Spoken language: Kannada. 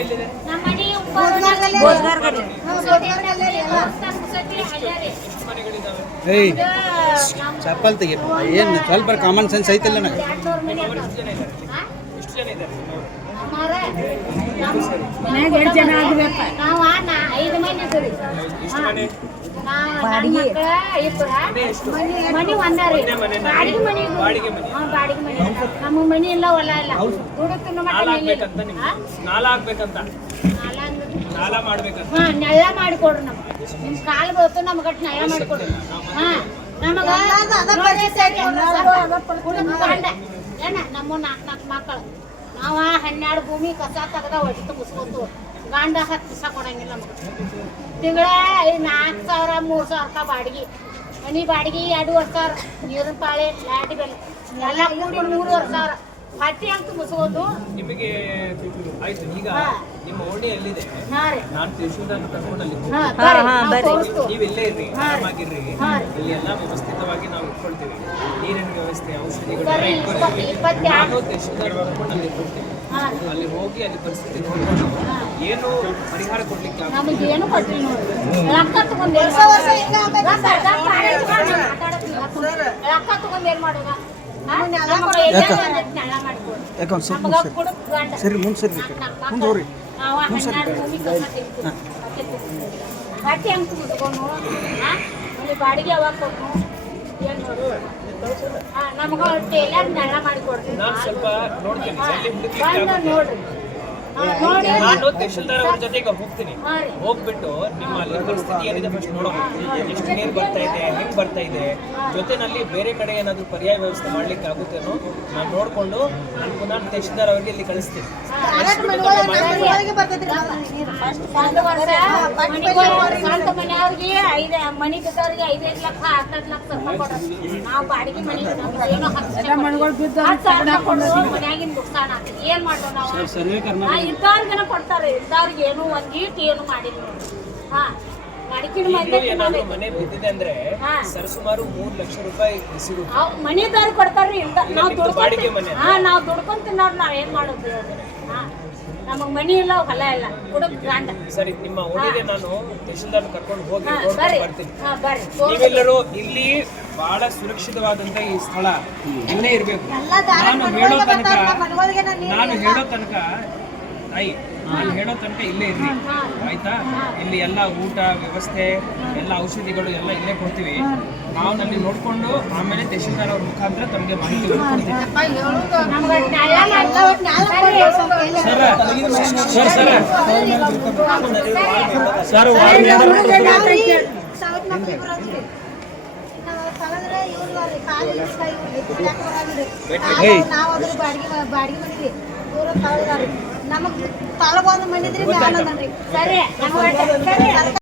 ಎಲ್ಲಿದೆ ಏಯ್ ಚಪ್ಪಲ್ ತೆಗಿ. ಏನು ಸ್ವಲ್ಪ ಕಾಮನ್ ಸೆನ್ಸ್ ಐತಿಲ್ಲ ನನಗೆ. ಎಷ್ಟು ಜನ ಇದ್ದಾರೆ? ನಾವ ಐದು ಮನೆ ಬಾಡಿಗೆ. ಮನೆ ಮನಿ ಒಂದ ರೀ. ಬಾಡಿಗೆ ಮನಿ ಬಾಡಿಗೆ ಮನೆ. ಬಾಡಿಗೆ ಮನಿ ನಮ್ಮ ಮನಿ ಇಲ್ಲ ಹೊಲ ಇಲ್ಲ. ದುಡ್ಡು ತಿನ್ನೋ ಮಟ್ಟ ನಾಲ ಮನೆ ಇಲ್ಲ. ಆಗ್ಬೇಕಂತ ನಿಮ್ಗೆ. ಹಾ? ನಾಲ ಆಗ್ಬೇಕಂತ ನಾಲ ಅಂದ್ರೆ- ನಾಲ ಮಾಡ್ಬೇಕಂತ. ಹಾ ನೆಳ್ಳ ಮಾಡಿಕೊಡ್ರಿ ನಮ್ಗೆ. ನಿಮ್ ಕಾಲ್ ನಮ್ಗೆ ಮಾಡಿಕೊಡ್ರಿ ಹಾ ನಮಗ ನಮ್ಮ ನಾಲ್ಕು ನಾಲ್ಕು ಮಕ್ಕಳು. ನಾವ ಹನ್ನೆರಡು ಭೂಮಿ ಕಸ ತಗದ ಒಡಿತು ತುಂಬಿಸ್ಕೊತು. ಗಂಡ ಹತ್ತು ದಿವಸ ಕೊಡಂಗಿಲ್ಲ ನಮ್ಗೆ. ತಿಂಗಳ ನಾಲ್ಕು ಸಾವಿರ ಮೂರು ಸಾವಿರ ರೂಪಾಯಿ ಬಾಡಿಗೆ. ಮನಿ ಬಾಡಿಗೆ ಎರಡೂವರೆ ಸಾವಿರ ನೀರಿನ ಪಾಳೆ ಲಾಟಿ ಬೆಲೆ. ಎಲ್ಲ ಕೂಡಿ ಮೂರುವರೆ ಸಾವಿರ. ಹತ್ತಿ ಅಂತ ಮುಸ್ಕೋದು ನಿಮಗೆ ಆಯ್ತು ಈಗ ನಿಮ್ಮ ಓಣಿ ಎಲ್ಲಿದೆ? ನಾನು ತ್ರಿಶೂಲನ ಕರ್ಕೊಂಡು ಅಲ್ಲಿ. ನಾವ್ ಬರ್ರಿ. ನೀವು ಇಲ್ಲೇ ಇರ್ರಿ ಹಾ. ಆರಾಮಾಗಿರ್ರಿ. ಇಲ್ಲಿ ಎಲ್ಲ ವ್ಯವಸ್ಥಿತವಾಗಿ ನಾವು ಇಟ್ಕೊಳ್ತೀವಿ. ನೀರಿನ ವ್ಯವಸ್ಥೆ ಔಷಧಿಗಳು. ನಾನು ಕರ್ಕೊಂಡು ಅಲ್ಲಿ ಅಲ್ಲಿ ಹೋಗಿ ಅಲ್ಲಿ ಪರಿಸ್ಥಿತಿ ನೋಡ್ಕೊಂಡು ಏನು ನಮಗೆ ಏನು ಕೊಟ್ರಿ ನೋಡಿ. ರೊಕ್ಕ ತಗೊಂಡ್ ಏನ್? ರೊಕ್ಕ ತಗೊಂಡ್ ಏನ್ ಮಾಡೋದ ಸರಿ? ಮುಂದೆ ಸರಿ ಮುಂದೆ ಹೋಗ್ರಿ. ಅಲ್ಲಿ ಬಾಡಿಗೆ ಅವಾಗ ಕೊಟ್ಟು ನಮ್ಗೆ ನೋಡು. ನಮ್ಗ ಟೇಲರ್ ನೆಲ ಮಾಡಿಕೊಡ್ತೀನಿ ಬಂದು ನೋಡ್ರಿ. ನೋಡಿ ನಾನು ತಹಶೀಲ್ದಾರ್ ಅವ್ರ ಜೊತೆಗೆ ಹೋಗ್ತೀನಿ ಹೋಗ್ಬಿಟ್ಟು ನಿಮ್ಮ ಅಲ್ಲಿ ಪರಿಸ್ಥಿತಿ ಏನಿದೆ ಫಸ್ಟ್ ನೋಡೋಣ ಎಷ್ಟು ನೀರು ಬರ್ತಾ ಇದೆ ಹೆಂಗ್ ಬರ್ತಾ ಇದೆ ಜೊತೆನಲ್ಲಿ ಬೇರೆ ಕಡೆ ಏನಾದ್ರು ಪರ್ಯಾಯ ವ್ಯವಸ್ಥೆ ಮಾಡ್ಲಿಕ್ಕೆ ಆಗುತ್ತೇನೋ ನಾನು ನೋಡ್ಕೊಂಡು ನಾನು ಪುನಃ ತಹಶೀಲ್ದಾರ್ ಅವ್ರಿಗೆ ಇಲ್ಲಿ ಕಳಿಸ್ತೀನಿ ಐದು ಮನೆ ಬಿದ್ದವ್ರಿಗೆ ಐದೈದು ಲಕ್ಷ ಹತ್ತತ್ತು ಲಕ್ಷ ರೂಪಾಯಿ ಕೊಡ್ರಿ ನಾವು ಬಾಡಿಗೆ ಮನೆ ಏನೋ ಹತ್ತು ಸಾವಿರ ಮನ್ಯಾಗಿನ ನುಕ್ಸಾನ ಆಗ್ತದೆ. ಏನ್ ಮಾಡೋದು ನಾವು? ಕೊಡ್ತಾರೆ. ಇಂಥವ್ರಿಗೆ ಏನು ಒಂದ್ ಈಟ್ ಏನು ಮಾಡಿಲ್ಲ. ಹಾ ಮನೆ ಬಿದ್ದಿದೆ ಅಂದ್ರೆ ಮೂರು ಲಕ್ಷ ರೂಪಾಯಿ ಸಿಗುತ್ತೆ. ಅವ್ ಮನಿದವ್ರು ಕೊಡ್ತಾರ್ರಿ ನಾವ್ ದುಡ್ಕೊಂಡ್ ಹಾ ನಾವು ದುಡ್ಕೊಂಡ್ ತಿನ್ನೋರು ನಾವ್ ಏನ್ ಮಾಡೋದು? ಹಾ. ನಮಗ್ ಮನಿ ಇಲ್ಲ ಹೊಲ ಇಲ್ಲ. ಹುಡುಗ ಗಂಡ ಸರಿ ನಿಮ್ಮ ಊರಿಗೆ ನಾನು ತಹಶೀಲ್ದಾರ್ ಕರ್ಕೊಂಡು ಹೋಗಿ ನೋಡ್ಕೊಂಡು ಬರ್ತೀನಿ. ಹಾ ಬರ್ರಿ. ನೀವೆಲ್ಲರೂ ಇಲ್ಲಿ ಬಹಳ ಸುರಕ್ಷಿತವಾದಂತ ಈ ಸ್ಥಳ ಇಲ್ಲೇ ಇರ್ಬೇಕು. ನಾನು ಹೇಳೋ ತನಕ ನಾನು ಹೇಳೋ ತನಕ ತಾಯಿ ನಾನು ಹೇಳೋ ತನಕ ಇಲ್ಲೇ ಇರ್ರಿ. ಆಯ್ತಾ? ಇಲ್ಲಿ ಎಲ್ಲ ಊಟ ವ್ಯವಸ್ಥೆ ಎಲ್ಲ ಔಷಧಿಗಳು ಎಲ್ಲ ಇಲ್ಲೇ ಕೊಡ್ತೀವಿ. ನಾವು ನಲ್ಲಿ ನೋಡ್ಕೊಂಡು ಆಮೇಲೆ ತಹಶೀಲ್ದಾರ್ ಅವ್ರ ಮುಖಾಂತರ ತಮಗೆ ಮಾಹಿತಿ. ಸರ್ ಬಾಡಿಗೆ ಬಾಡಿಗೆ ನಮಗ್ ತಳಗ ಒಂದು ಮನಿದ್ರಿ ಮ್ಯಾಲ ಅದನ್ರಿ ಸರಿ ನಮ್ಗೆ ಸರಿ